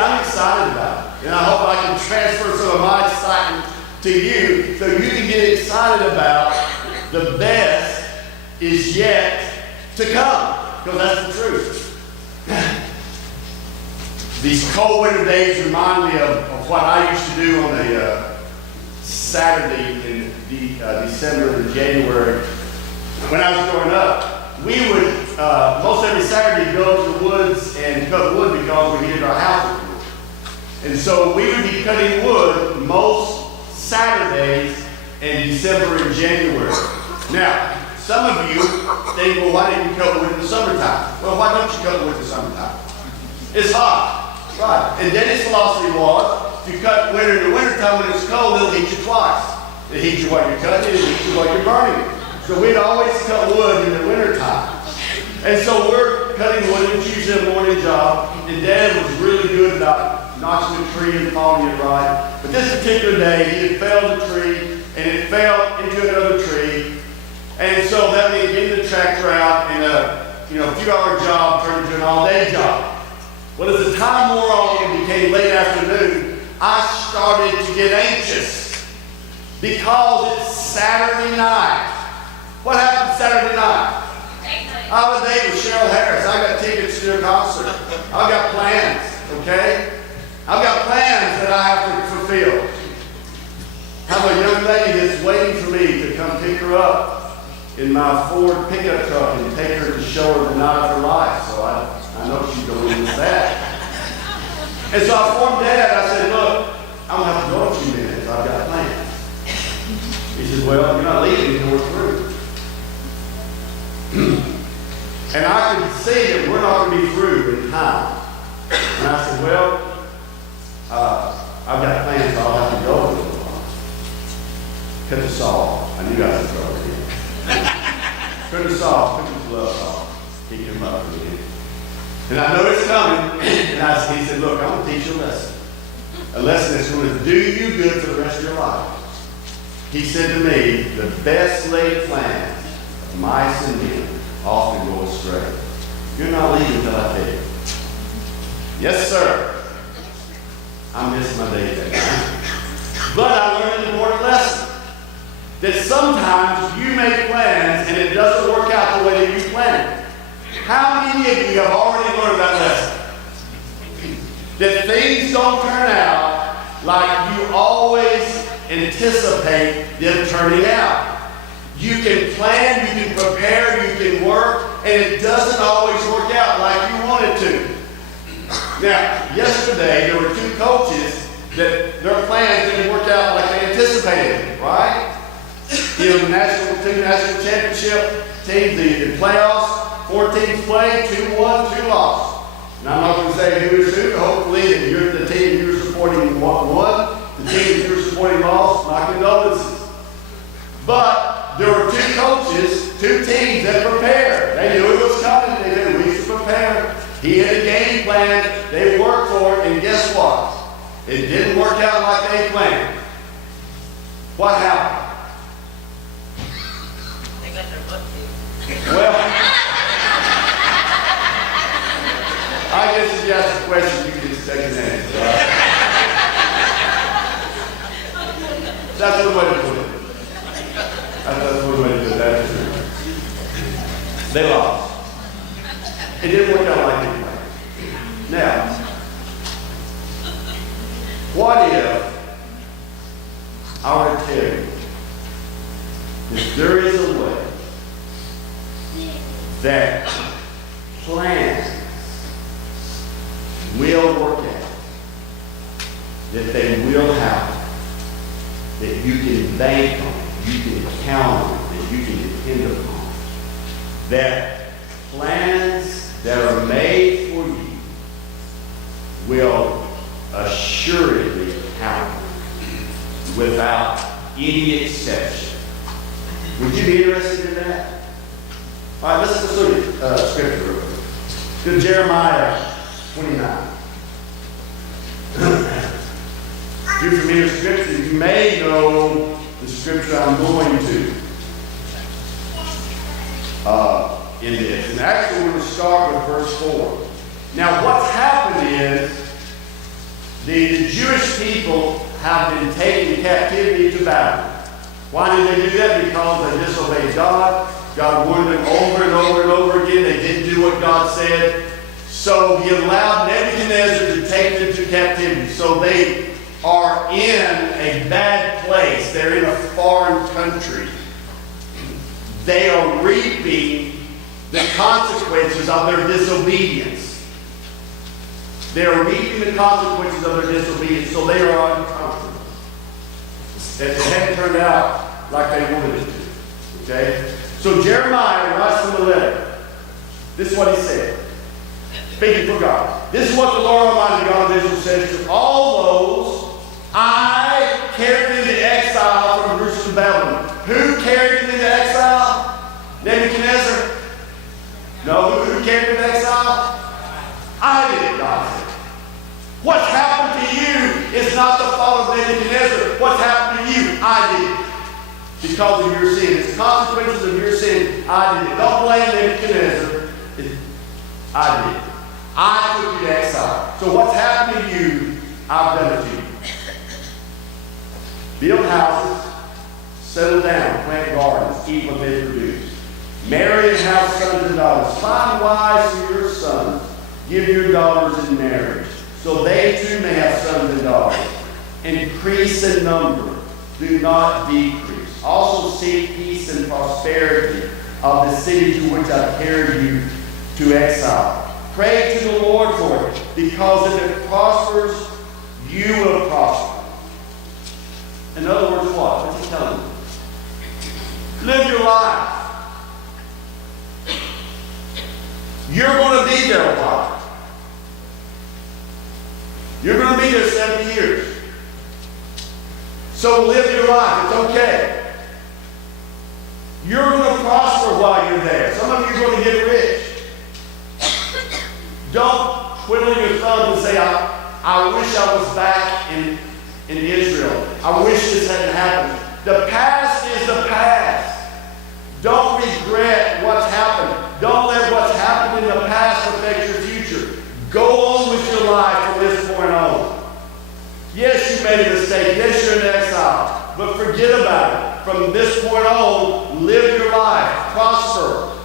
I'm excited about it. And I hope I can transfer some of my excitement to you so you can get excited about the best is yet to come. Because that's the truth. These cold winter days remind me of what I used to do on a Saturday in December and January. When I was growing up, we would most every Saturday go to the woods and cut wood because we needed our house with wood. And so we would be cutting wood most Saturdays in December and January. Now, some of you think, well, why didn't you cut wood in the summertime? Well, why don't you cut wood in the summertime? It's hot, right? And Dennis' philosophy was, if you cut winter in the wintertime when it's cold, it'll heat you twice. It'll heat you while you're cutting it, it'll heat you while you're burning it. So we'd always cut wood in the wintertime. And so we're cutting wood, it's usually a morning job, and Dad was really good about notching the tree and following it right. But this particular day, he had felled a tree, and it fell into another tree. And so that meant getting the tractor out, and a few-hour job turned into an all-day job. Well, as the time wore on and became late afternoon, I started to get anxious because it's Saturday night. What happened Saturday night? I have a date with Cheryl Harris. I got tickets to her concert. I've got plans, okay? I've got plans that I have to fulfill. I have a young lady that's waiting for me to come pick her up in my Ford pickup truck and take her to show her the night of her life. So I know she's going to lose that. And so I informed Dad. I said, look, I'm going to have to go in a few minutes. I've got plans. He says, well, you're not leaving until we're through. And I could see that we're not going to be through in time. And I said, well, I've got plans, so I'll have to go a little while. Cut the saw. I knew I was over here. Cut the saw, took his gloves off. He came up to me. And I know it's coming. And he said, look, I'm going to teach you a lesson. A lesson that's going to do you good for the rest of your life. He said to me, the best laid plans of mice and men often go astray. You're not leaving until I tell you. Yes, sir. I missed my day that night. But I learned an important lesson. That sometimes you make plans and it doesn't work out the way that you planned. How many of you have already learned that lesson? That things don't turn out like you always anticipate them turning out. You can plan, you can prepare, you can work, and it doesn't always work out like you want it to. Now, yesterday there were two coaches that their plans didn't work out like they anticipated, right? The national championship teams, the playoffs, 4 teams played, 2 won, 2 lost. And I'm not going to say who is who. Hopefully, that you're the team you're supporting won, the team you're supporting lost. My condolences. But there were 2 coaches, 2 teams that prepared. They knew it was coming. They had weeks to prepare. He had a game plan. They worked for it, and guess what? It didn't work out like they planned. What happened? They got their butt kicked. Well, I guess if you ask a question, you can just take an answer. Right? That's one way to put it. That's one way to put it. That's true. They lost. It didn't work out like they planned. Now, what if I were to tell you that there is a way that plans will work out, that they will happen, that you can bank on, you can count on, that you can depend upon, that plans that are made for you will assuredly happen without any exception. Would you be interested in that? All right, let's look at scripture real quick. Go to Jeremiah 29. If you're familiar with scripture, you may know the scripture I'm going to in this. And actually, we're going to start with verse 4. Now, what's happened is The Jewish people have been taken in captivity to Babylon. Why did they do that? Because they disobeyed God. God warned them over and over and over again. They didn't do what God said. So he allowed Nebuchadnezzar to take them to captivity. So they are in a bad place. They're in a foreign country. They are reaping the consequences of their disobedience. They are reaping the consequences of their disobedience, so they are uncomfortable. It hadn't turned out like they wanted it to. Okay? So Jeremiah writes them a letter. This is what he said. Speaking for God. This is what the Lord Almighty God of Israel says to all those I carried into exile from Jerusalem to Babylon. Who carried them into exile? Nebuchadnezzar? No, who carried them into exile? I did it, God said. What's happened to you is not the fault of Nebuchadnezzar. What's happened to you? I did it. Because of your sin. It's consequences of your sin. I did it. Don't blame Nebuchadnezzar. I did it. I took you to exile. So what's happened to you, I've done it to you. Build houses, settle down, plant gardens, eat what they produce. Marry and have sons and daughters. Find wives for your sons. Give your daughters in marriage, so they too may have sons and daughters. Increase in number, do not decrease. Also seek peace and prosperity of the city to which I carried you to exile. Pray to the Lord for it, because if it prospers, you will prosper. In other words, what? What's he telling you? Live your life. You're going to be there a while. You're going to be there 70 years. So live your life. It's okay. You're going to prosper while you're there. Some of you are going to get rich. Don't twiddle your thumbs and say, I wish I was back in Israel. I wish this hadn't happened. The past is the past. Don't regret what's happened. Don't let what's happened in the past affect your future. Go on with your life from this point on. Yes, you made a mistake. Yes, you're in exile. But forget about it. From this point on, live your life. Prosper.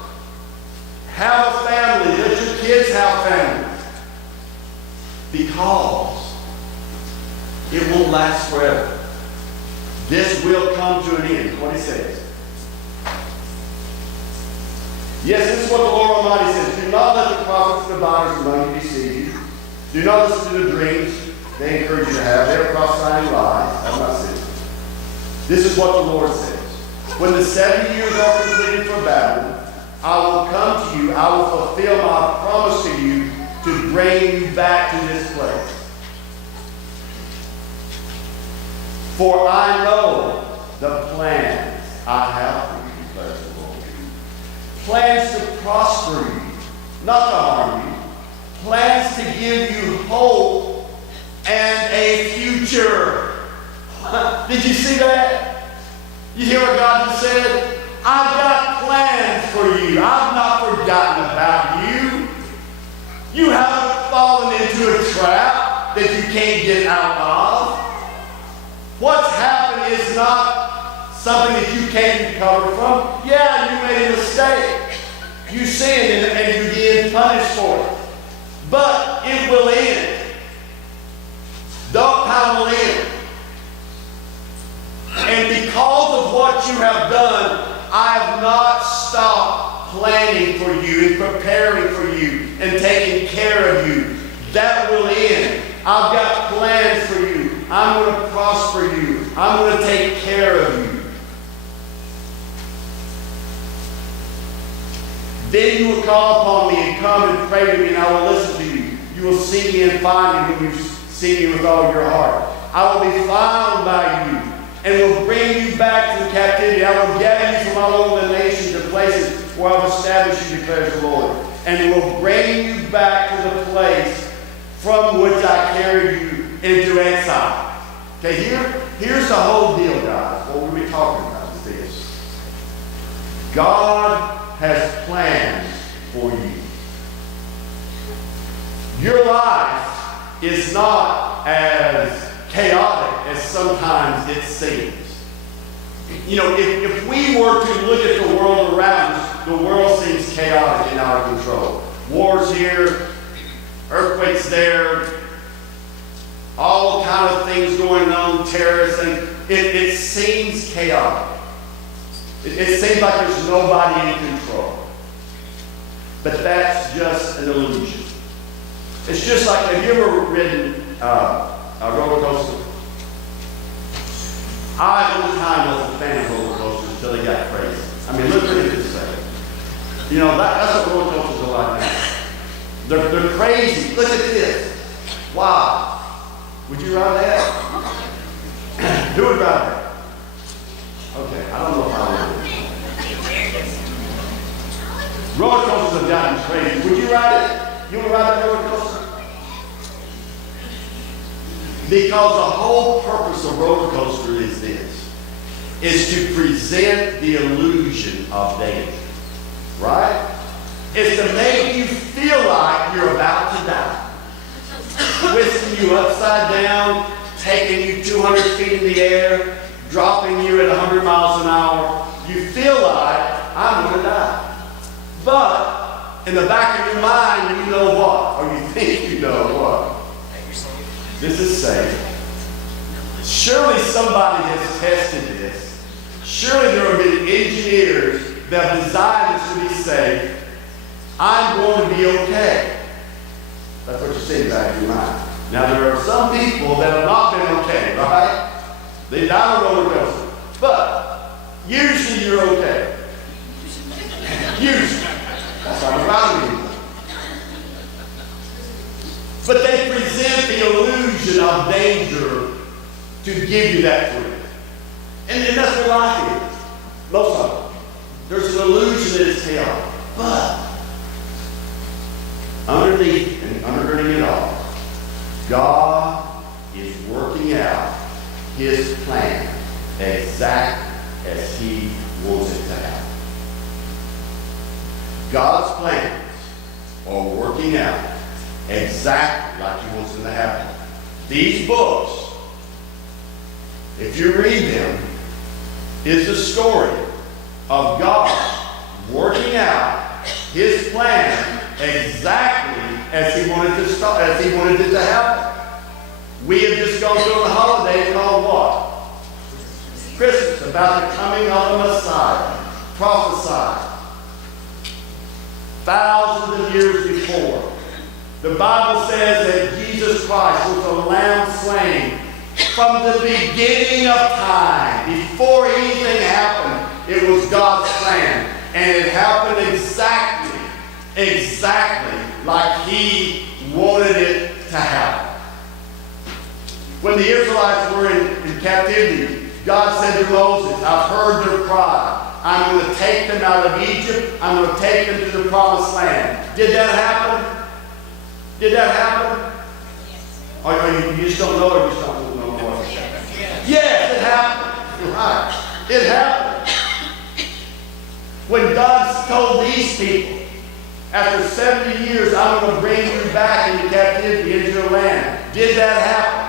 Have a family. Let your kids have families. Because it won't last forever. This will come to an end. What he says. Yes, this is what the Lord Almighty says. Do not let the prophets and diviners among you deceive you. Do not listen to the dreams they encourage you to have. They are prophesying lies. I'm not saying. This is what the Lord says. When the 70 years are completed for Babylon, I will come to you. I will fulfill my promise to you to bring you back to this place. For I know the plans I have for you, declares the Lord. Plans to prosper you, not to harm you. Plans to give you hope and a future. Did you see that? You hear what God just said? I've got plans for you. I've not forgotten about you. You haven't fallen into a trap that you can't get out of. What's happened is not something that you can't recover from. Yeah, you made a mistake. You sinned and you're being punished for it. But it will end. The time will end. And because of what you have done, I have not stopped planning for you and preparing for you and taking care of you. That will end. I've got plans for you. I'm going to prosper you. I'm going to take care of you. Then you will call upon me and come and pray to me, and I will listen to you. You will seek me and find me when you seek me with all your heart. I will be found by you and will bring you back from captivity. I will gather you from all over the nations and places where I have established you, declares the Lord, and will bring you back to the place from which I carried you into exile. Okay, here's the whole deal, guys. What we'll be talking about is this. God has plans for you. Your life is not as chaotic as sometimes it seems. You know, if we were to look at the world around us, the world seems chaotic in our control. Wars here, earthquakes there, all kind of things going on, terrorists, and it seems chaotic. It seems like there's nobody in control. But that's just an illusion. It's just like, have you ever ridden a roller coaster? I, at one time, was a fan of roller coasters until they got crazy. I mean, look at this thing. You know, that's what roller coasters are like now. They're crazy. Look at this. Wow. Would you ride that? Who would ride that? Okay, I don't know if I would. Roller coasters have gotten crazy. Would you ride it? You want to ride that roller coaster? Because the whole purpose of roller coaster is this, is to present the illusion of danger, right? It's to make you feel like you're about to die. Twisting you upside down, taking you 200 feet in the air, dropping you at 100 miles an hour. You feel like, I'm going to die. But in the back of your mind, you know what? Or you think you know what? This is safe. Surely somebody has tested this. Surely there have been engineers that have designed this to be safe. I'm going to be okay. That's what you see in the back of your mind. Now there are some people that have not been okay, right? They died on a roller coaster. But usually you're okay. Usually. That's why I'm proud of you. But they present the illusion of danger to give you that freedom. And that's what life is. Most of it. There's an illusion that it's chaotic. But underneath and undergirding it all, God is working out His plan exactly as He wants it to happen. God's plans are working out exactly like He wants them to happen. These books, if you read them, is the story of God working out His plan exactly as He wanted to start, as He wanted it to happen. We have just gone through a holiday called what? Christmas, about the coming of the Messiah, prophesied thousands of years before. The Bible says that Jesus Christ was a lamb slain from the beginning of time. Before anything happened, it was God's plan. And it happened exactly like He wanted it to happen. When the Israelites were in captivity, God said to Moses, I've heard their cry. I'm going to take them out of Egypt. I'm going to take them to the promised land. Did that happen? Did that happen? Or you just don't know, or you just don't know what? Yes, it happened. Right. It happened. When God told these people, after 70 years, I'm going to bring you back into captivity into your land. Did that happen?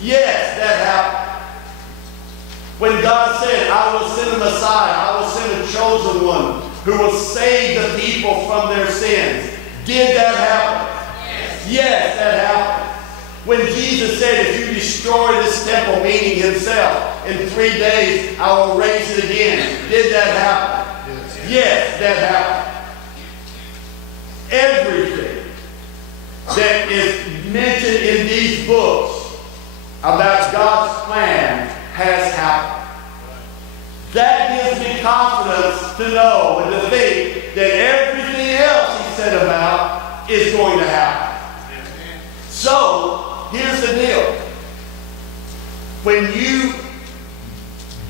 Yes, that happened. When God said, I will send a Messiah, I will send a chosen one who will save the people from their sins. Did that happen? Yes, that happened. When Jesus said, if you destroy this temple, meaning Himself, in 3 days I will raise it again. Did that happen? Yes, that happened. Everything that is mentioned in these books about God's plan has happened. That gives me confidence to know and to think that everything else He said about is going to happen. So, here's the deal. When you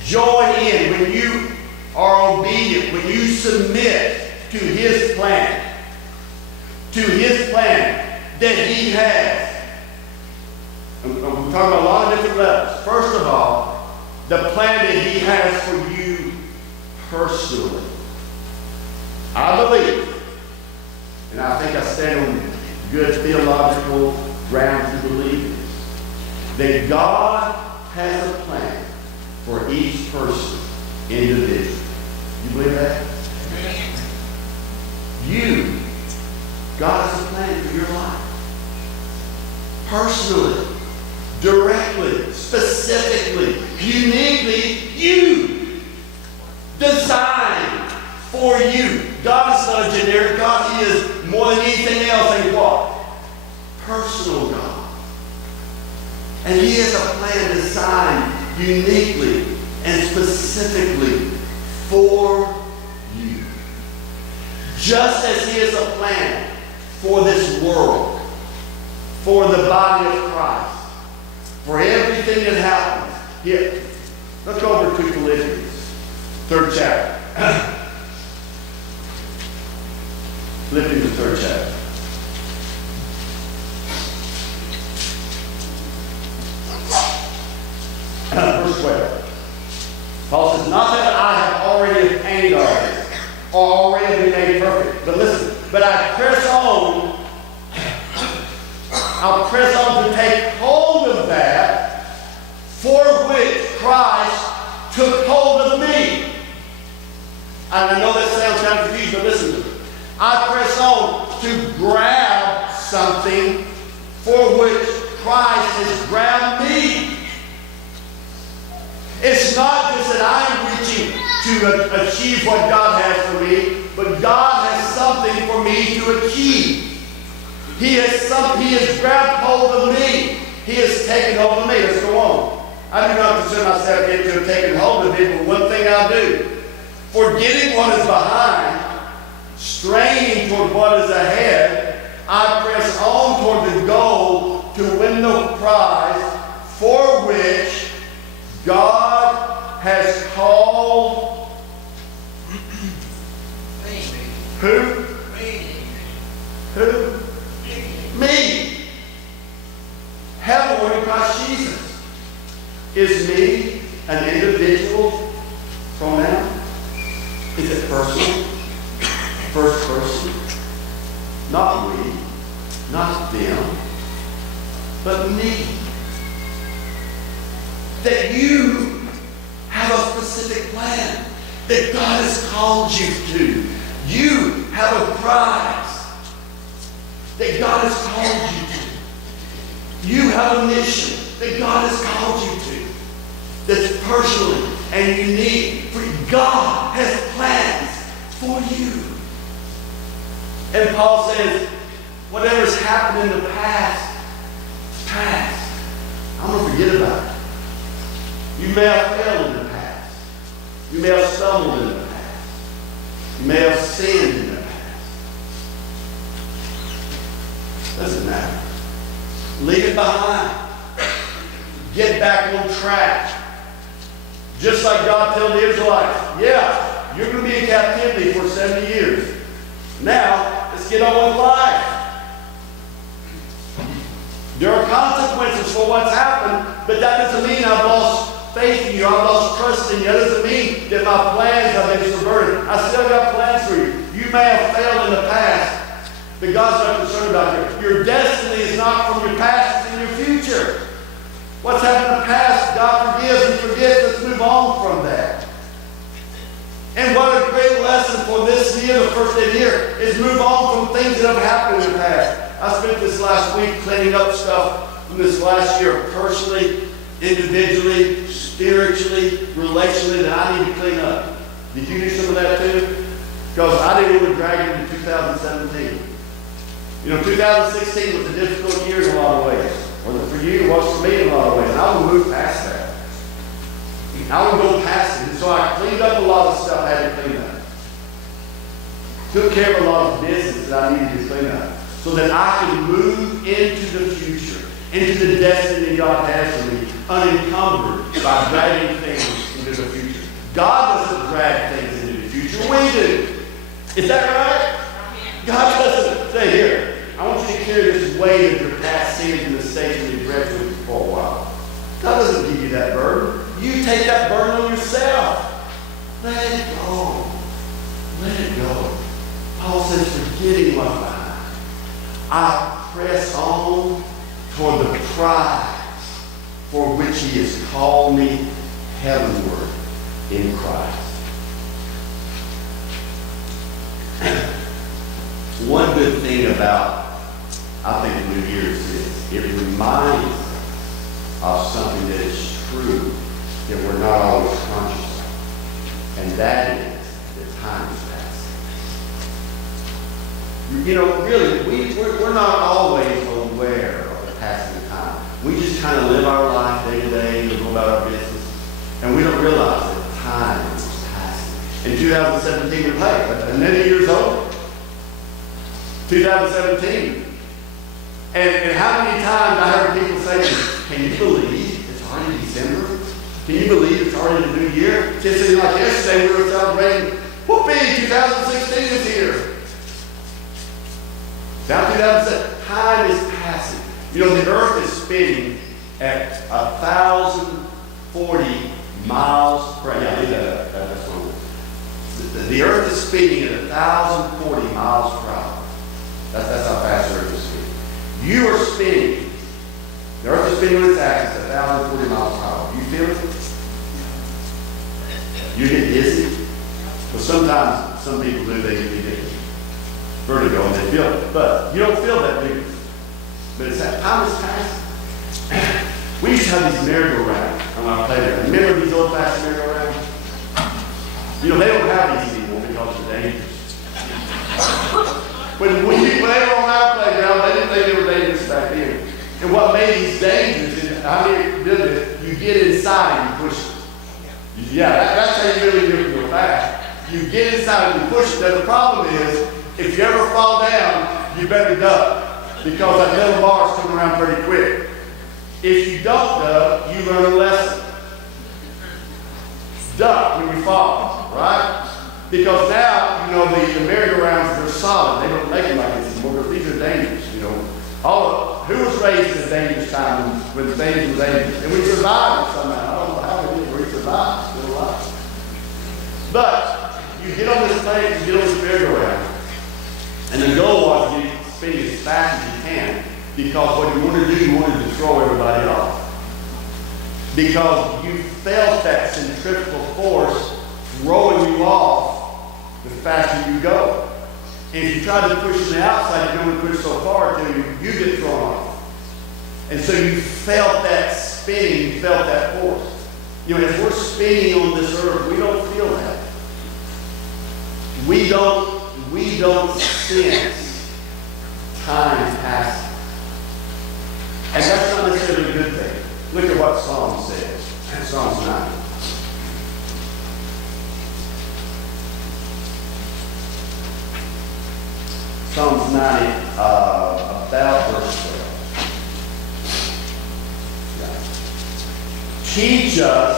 join in, when you are obedient, when you submit to His plan that He has, and we're talking about a lot of different levels. First of all, the plan that He has for you personally. I believe, and I think I stand on good theological ground to believe this, that God has a plan for each person individually. You believe that? God has a plan for your life. Personally, directly, specifically, uniquely, you. Designed for you. God is not a generic God. He is more than anything else a what? Personal God. And He has a plan designed uniquely and specifically for you. Just as He has a plan for this world, for the body of Christ, for everything that happens. Here, let's go over to Philippians, 3rd chapter. Philippians, the 3rd chapter. Verse 12. Paul says, not that I have already obtained all this, or already been made perfect. But listen, but I press on. I'll press on to take hold of that for which Christ took hold of me. And I know that sounds kind of confusing, but listen to me. I press on to grab something for which Christ has grabbed me. It's not just that I'm reaching to achieve what God has for me, but God has something for me to achieve. He has grabbed hold of me. He has taken hold of me. Let's go on. I do not consider myself yet to have taken hold of it, but one thing I do. Forgetting what is behind, straining toward what is ahead, I press on toward the goal to win the prize for which God has called who? Who? Me. Heavenward in Christ Jesus. Is me an individual pronoun? Is it personal? First person? Not we, not them, but me. That you have a specific plan that God has called you to. You have a prize that God has called you to. You have a mission that God has called you to. That's personally and unique. For God has plans for you. And Paul says, whatever's happened in the past, it's past. I'm going to forget about it. You may have failed in the past. You may have stumbled in the past. You may have sinned in the past. Doesn't matter. Leave it behind. Get back on track. Just like God told the Israelites, yeah, you're going to be in captivity for 70 years. Now, let's get on with life. There are consequences for what's happened, but that doesn't mean I've lost faith in you. I've lost trust in you. That doesn't mean that my plans have been subverted. I still got plans for you. You may have failed in the past, but God's not concerned about you. Your destiny is not from your past, it's in your future. What's happened in the past, God forgives and forgets. Let's move on from that. And what a great lesson for this year, the first day of the year, is move on from things that have happened in the past. I spent this last week cleaning up stuff from this last year, personally, individually, spiritually, relationally, that I need to clean up. Did you do some of that too? Because I didn't even drag it into 2017. You know, 2016 was a difficult year in a lot of ways. Was it for you? It was for me in a lot of ways. And I would move past that. I would go past it. And so I cleaned up a lot of stuff I had to clean up. Took care of a lot of business that I needed to clean up. So that I could move into the future, into the destiny God has for me, unencumbered by dragging things into the future. God doesn't drag things into the future. We do. Is that right? God doesn't say, here, I want you to carry this weight of your past sins in the station you've read with for a while. God doesn't give you that burden. You take that burden on yourself. Let it go. Let it go. Paul says, forgetting what's behind, I press on toward the prize he has called me heavenward in Christ. One good thing about, I think, New Year's is it reminds us of something that is true that we're not always conscious of. And that is that time is passing. You know, really, we're not always aware of the passing of time. We just kind of live our life day to day, we go about our business, and we don't realize that time is passing. In 2017, we played, another year's old. 2017. And how many times I heard people say, can you believe it's already December? Can you believe it's already the new year? Just like yesterday, we were celebrating, whoopee, 2016 is here. Now 2007, time is passing. You know, the earth is spinning at 1,040 miles per hour. Yeah, leave that up. That's one. The earth is spinning at 1,040 miles per hour. That's how fast the earth is spinning. You are spinning. The earth is spinning on its axis at 1,040 miles per hour. You feel it? You get dizzy? Well, sometimes some people do. They get vertigo and they feel it. But you don't feel that, do you? But it's that time is passing. We used to have these merry-go-rounds on our playground. Remember these old-fashioned merry-go-rounds? You know, they don't have these anymore because they're dangerous. When they were on our playground, they didn't think they were dangerous back then. And what made these dangerous is, how many did it? You get inside and you push it. Yeah, that's how you really do it real fast. You get inside and you push it. Now the problem is, if you ever fall down, you better duck. Because that little bar's coming around pretty quick. If you don't duck, you learn a lesson. Duck when you fall, right? Because now, you know, the merry-go-rounds, they're solid. They don't make them like this anymore, but these are dangerous, you know. Who was raised in a dangerous time when things were dangerous? And we survived somehow. I don't know how we did, but we survived, still alive. But you get on this thing, you get on this merry-go-round, and the goal was to get spinning as fast as you can, because what you want to do, you want to destroy everybody else. Because you felt that centrifugal force throwing you off the faster you go. And if you try to push from the outside, you can only push so far until you get thrown off. And so you felt that spinning, you felt that force. You know, if we're spinning on this earth, we don't feel that. We don't sense time passing. And that's not necessarily a good thing. Look at what Psalm says. Psalms 9. Psalms 90, about verse 12. Teach us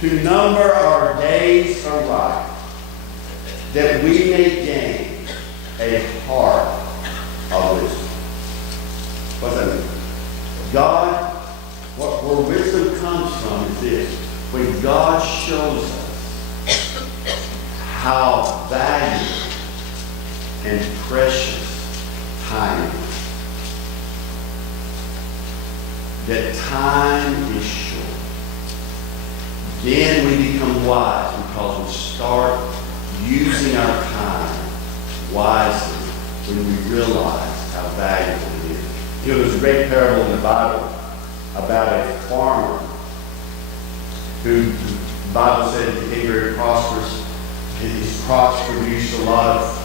to number our days aright, that we may gain a heart of wisdom. What's that mean? God, where wisdom comes from is this. When God shows us how valuable and precious time is. That time is short. Then we become wise because we start using our time wisely when we realize how valuable it is. You know, there's a great parable in the Bible about a farmer who the Bible said became very prosperous. His crops produced a lot of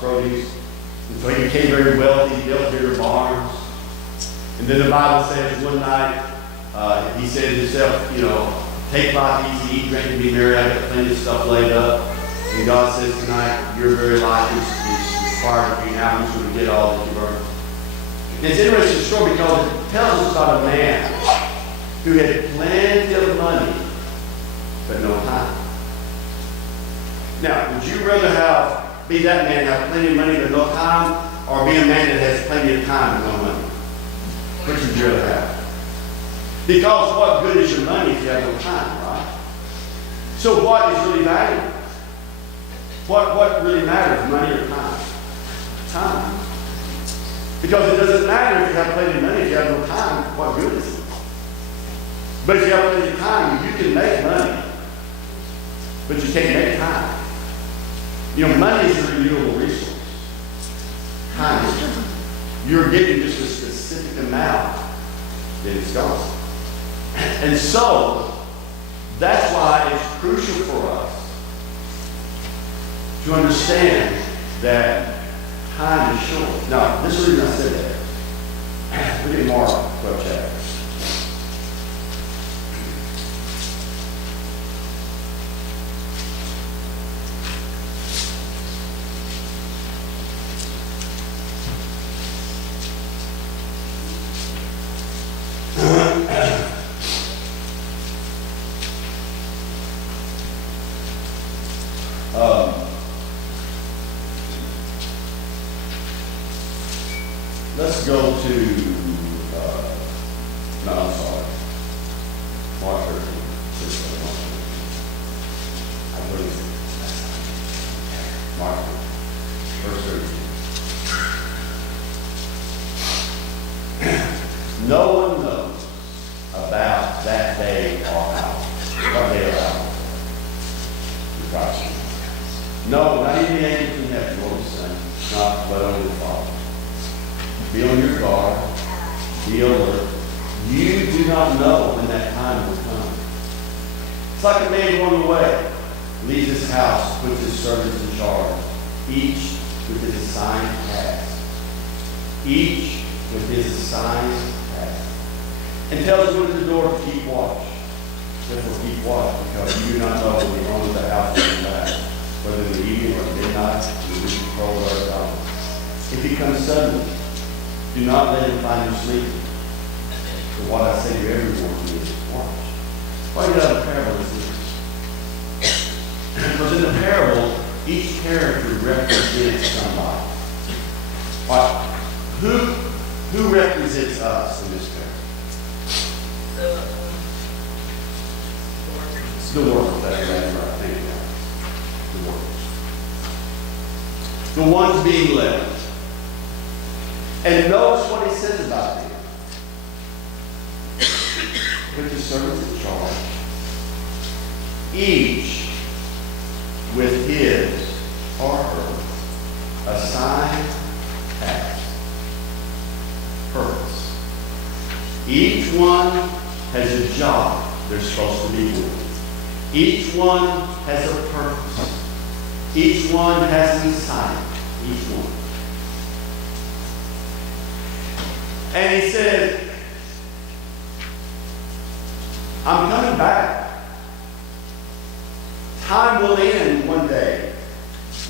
produce. And so he became very wealthy, he built bigger barns. And then the Bible says one night, he said to himself, you know, take life easy, eat, drink, and be merry. I got plenty of stuff laid up. And God says tonight, your very life is required of you now. I'm just going to get all that you've earned. And it's an interesting story because it tells us about a man who had plenty of money, but no time. Now, would you rather be that man have plenty of money but no time, or be a man that has plenty of time but no money? Which would you rather have? Because what good is your money if you have no time, right? So what is really valuable? What really matters, money or time? Time. Because it doesn't matter if you have plenty of money, if you have no time, what good is it? But if you have plenty of time, you can make money, but you can't make time. You know, money is a renewable resource. Time is. You're getting just a specific amount, then it's gone. And so, that's why it's crucial for us to understand that time is short. Now, this is the reason I said that. Look at Mark 12 chapter. Let's go to, no, I'm sorry, Mark 13. I believe Mark, verse 13. No one knows about that day or hour. What day or hour? No, not even the angels in heaven, nor the Son, not but only the Father. Be on your guard. Be alert. You do not know when that time will come. It's like a man going away, leaves his house, puts his servants in charge, each with his assigned task. Each with his assigned task. And tells him at the door to keep watch. Therefore keep watch, because you do not know when the owner of the house will come back, whether in the evening or midnight, you will control our God. If he comes suddenly, do not let him find you sleeping. For what I say to everyone is watch. Why do you have a parable is this? Because in the parable, each character represents somebody. What? Who represents us in this parable? The workers. The workers. That's right. Thank you. The workers. The ones being left. And notice what he says about them. Put the servants in charge. Each with his or her assigned task. Purpose. Each one has a job they're supposed to be doing. Each one has a purpose. Each one has an assignment. Each one. And he said, I'm coming back. Time will end one day.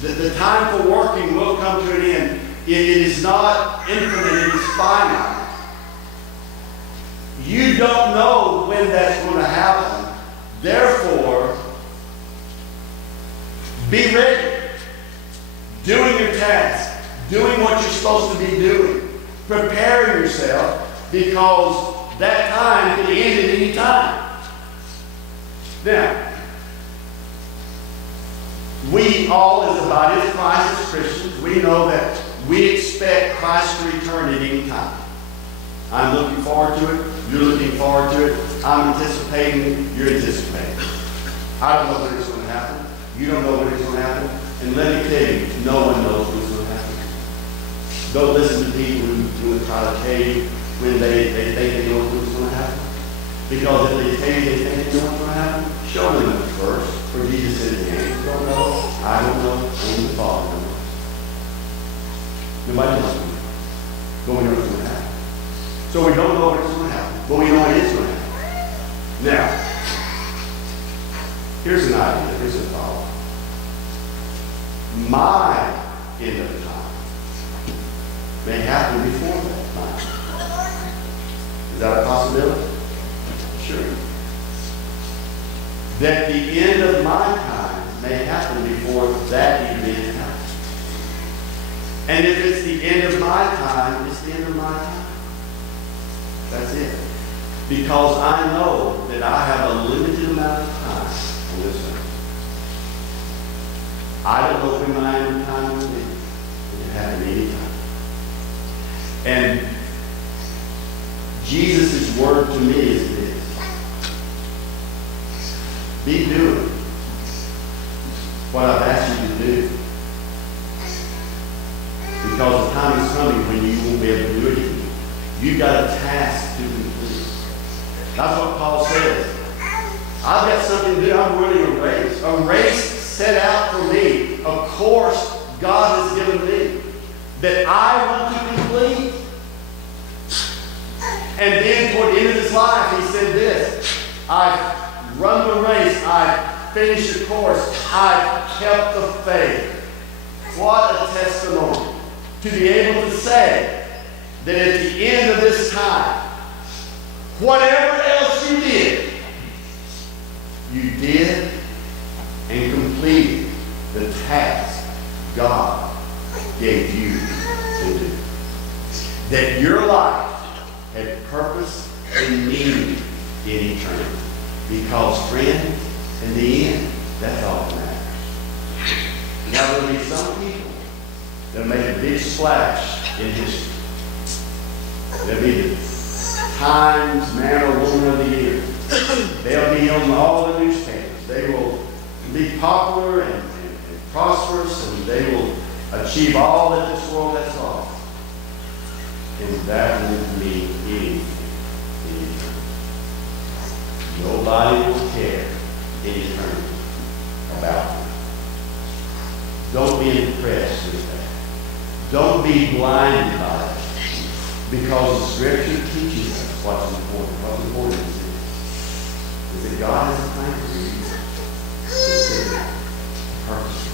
The time for working will come to an end. It is not infinite, it is finite. You don't know when that's going to happen. Therefore, be ready. Doing your task. Doing what you're supposed to be doing. Prepare yourself, because that time can end at any time. Now, we all as the body of Christ, as Christians, we know that we expect Christ to return at any time. I'm looking forward to it. You're looking forward to it. I'm anticipating. You're anticipating. I don't know when it's going to happen. You don't know when it's going to happen. And let me tell you, no one knows when it's going to happen. Don't listen to people who try to tell you when they think they know what's going to happen. Because if they tell you they think they know what's going to happen, show them it first. For Jesus said, the angels don't know, I don't know, only the Father knows. Nobody knows. But we know what's going to happen. So we don't know what's going to happen, but we know it is going to happen. Now, here's an idea, here's a thought. My end of the time may happen before that time. Is that a possibility? Sure. That the end of my time may happen before that event happens. And if it's the end of my time, it's the end of my time. That's it. Because I know that I have a limited amount of time on this earth. I don't know when my end of time will be. It can happen any time. Jesus' word to me is this. Be doing what I've asked you to do. Because the time is coming when you won't be able to do it anymore. You've got a task to complete. That's what Paul says. I've got something to do. I'm running a race. A race set out for me. A course God has given me that I want to complete. And then toward the end of his life, he said this. I've run the race. I've finished the course. I've kept the faith. What a testimony. To be able to say that at the end of this time, whatever else you did and completed the task God gave you to do. That your life had purpose and meaning in eternity. Because, friend, in the end, that's all that matters. Now, there will be some people that make a big splash in history. They'll be the Times Man or Woman of the Year. They'll be on all the newspapers. They will be popular and prosperous, and they will achieve all that this world has to offer. And that won't mean anything in eternity. Nobody will care in eternity about you. Don't be impressed with that. Don't be blinded by it. Because the Scripture teaches us what's important. What's important is that God has a plan for you. Purpose.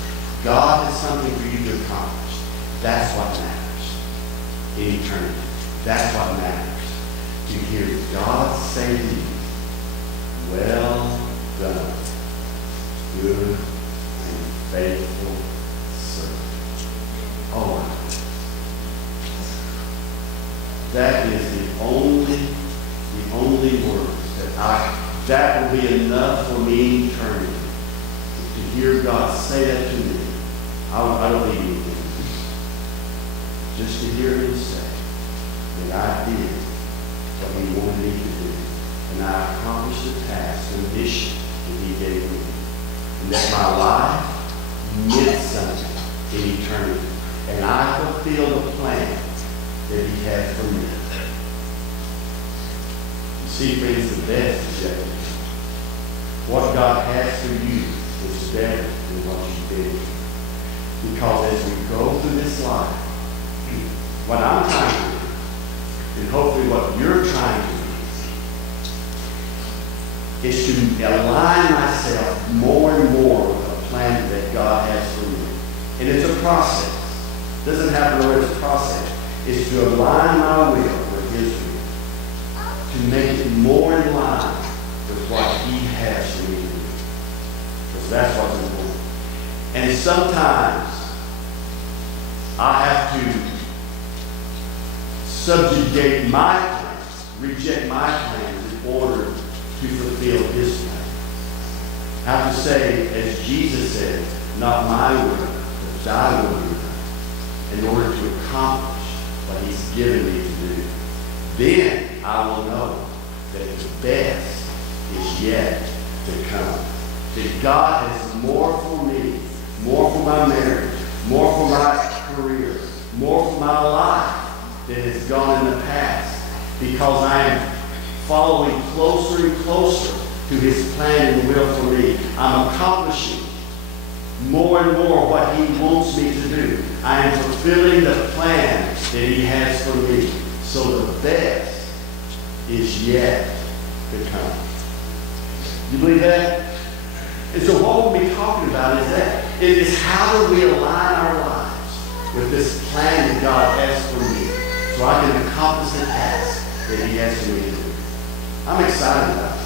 God has something for you to accomplish. That's what matters in eternity. That's what matters. To hear God say to you, well done, good and faithful servant. Oh, that is the only words that will be enough for me in eternity. To hear God say that to me. I don't need anything. Just to hear him say that I did what he wanted me to do. And I accomplished the task, the mission that he gave me. And that my life meant something in eternity. And I fulfilled the plan that he had for me. You see, friends, the best is yet to come. What God has for you is better than what you did. Because as we go through this life, what I'm trying to do, and hopefully what you're trying to do, is to align myself more and more with the plan that God has for me. And it's a process. It doesn't happen overnight, it's a process. Is to align my will with his will. To make it more in line with what he has for me to do. Because that's what's important. And sometimes I have to subjugate my plans, reject my plans in order to fulfill his plan. I have to say, as Jesus said, not my will, but thy will be done, in order to accomplish what he's given me to do. Then I will know that the best is yet to come. That God has more for me, more for my marriage, more for my career, more for my life than has gone in the past. Because I am following closer and closer to his plan and will for me. I'm accomplishing more and more what he wants me to do. I am fulfilling the plan that he has for me. So the best is yet to come. You believe that? And so what we'll be talking about is that. It is how do we align our lives with this plan that God has for me so I can accomplish the task that he has for me to do. I'm excited about it.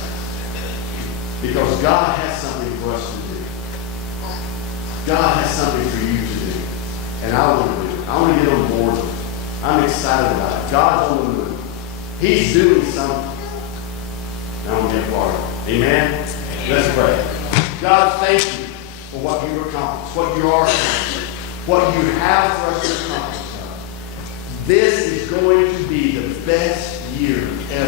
Because God has something for us to do. God has something for you to do. And I want to do it. I want to get on board with it. I'm excited about it. God's on the move. He's doing something. And I want to get part of it. Amen? Let's pray. God, thank you for what you accomplished, what you are accomplishing, what you have for us to accomplish. This is going to be the best year, ever.